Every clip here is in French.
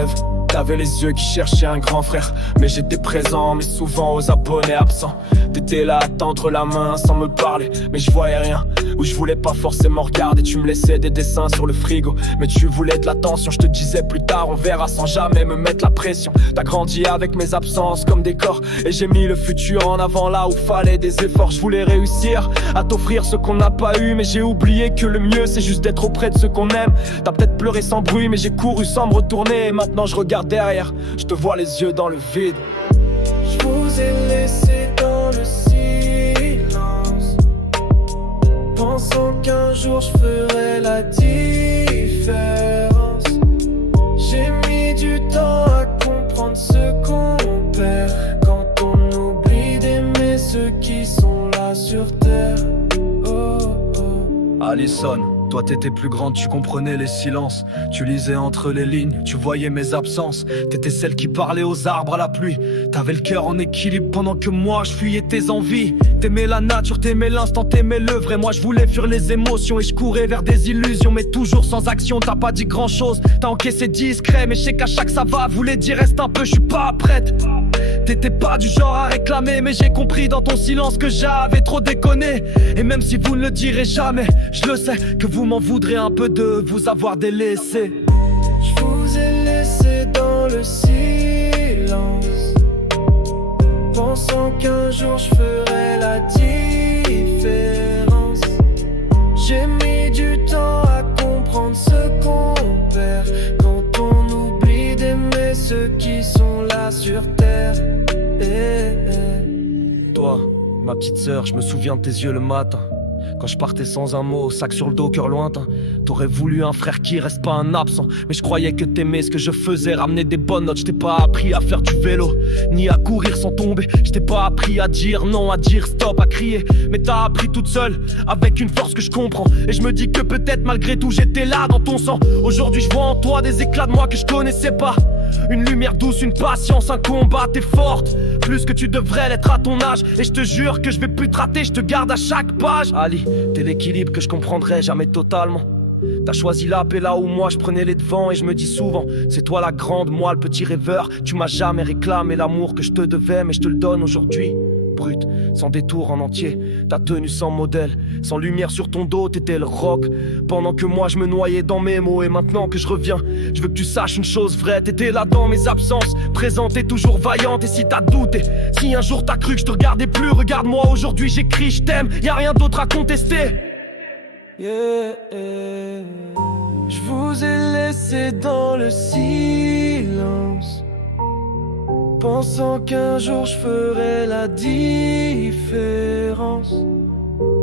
rêve. T'avais les yeux qui cherchaient un grand frère, mais j'étais présent, mais souvent aux abonnés absents. T'étais là à tendre la main sans me parler, mais je voyais rien, ou je voulais pas forcément regarder. Tu me laissais des dessins sur le frigo, mais tu voulais de l'attention. Je te disais plus tard on verra sans jamais me mettre la pression. T'as grandi avec mes absences comme des corps, et j'ai mis le futur en avant là où fallait des efforts. Je voulais réussir à t'offrir ce qu'on n'a pas eu, mais j'ai oublié que le mieux c'est juste d'être auprès de ceux qu'on aime. T'as peut-être pleuré sans bruit, mais j'ai couru sans me retourner, et maintenant je regarde derrière, je te vois les yeux dans le vide. Je vous ai laissé dans le silence, pensant qu'un jour je ferais la différence. J'ai mis du temps à comprendre ce qu'on perd quand on oublie d'aimer ceux qui sont là sur terre. Oh, oh. Allison, toi t'étais plus grande, tu comprenais les silences. Tu lisais entre les lignes, tu voyais mes absences. T'étais celle qui parlait aux arbres à la pluie. T'avais le cœur en équilibre pendant que moi je fuyais tes envies. T'aimais la nature, t'aimais l'instant, t'aimais le vrai. Moi je voulais fuir les émotions et je courais vers des illusions, mais toujours sans action. T'as pas dit grand chose, t'as encaissé discret, mais je sais qu'à chaque ça va voulait dire reste un peu, je suis pas prête. T'étais pas du genre à réclamer, mais j'ai compris dans ton silence que j'avais trop déconné. Et même si vous ne le direz jamais, je le sais que vous m'en voudrez un peu de vous avoir délaissé. Je vous ai laissé dans le silence, pensant qu'un jour je ferais la différence. J'ai mis du temps à comprendre ce qu'on perd quand on oublie d'aimer ceux qui sont là sur terre. Toi, ma petite sœur, je me souviens de tes yeux le matin, quand je partais sans un mot, sac sur le dos, cœur lointain. T'aurais voulu un frère qui reste pas un absent, mais je croyais que t'aimais ce que je faisais, ramener des bonnes notes. Je t'ai pas appris à faire du vélo, ni à courir sans tomber. Je t'ai pas appris à dire non, à dire stop, à crier. Mais t'as appris toute seule, avec une force que je comprends. Et je me dis que peut-être malgré tout j'étais là dans ton sang. Aujourd'hui je vois en toi des éclats de moi que je connaissais pas. Une lumière douce, une patience, un combat, t'es forte, plus que tu devrais l'être à ton âge. Et je te jure que je vais plus te rater, je te garde à chaque page. Ali, t'es l'équilibre que je comprendrai jamais totalement. T'as choisi la paix là où moi je prenais les devants. Et je me dis souvent, c'est toi la grande, moi le petit rêveur. Tu m'as jamais réclamé l'amour que je te devais, mais je te le donne aujourd'hui. Brut, sans détour en entier, ta tenue sans modèle, sans lumière sur ton dos, t'étais le rock. Pendant que moi je me noyais dans mes mots, et maintenant que je reviens, je veux que tu saches une chose vraie. T'étais là dans mes absences, présente et toujours vaillante. Et si t'as douté, si un jour t'as cru que je te regardais plus, regarde-moi aujourd'hui, j'écris, je t'aime, y'a rien d'autre à contester. Yeah. Je vous ai laissé dans le silence, pensant qu'un jour je ferais la différence.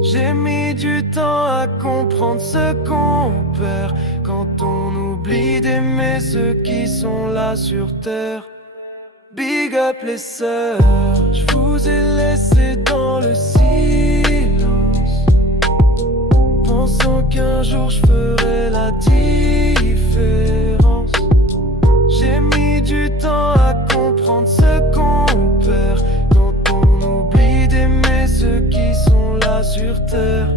J'ai mis du temps à comprendre ce qu'on perd quand on oublie d'aimer ceux qui sont là sur terre. Big up les sœurs, je vous ai laissé dans le silence, pensant qu'un jour je ferais la différence. J'ai mis du temps à comprendre ce qu'on perd quand on oublie d'aimer ceux qui sont là sur terre.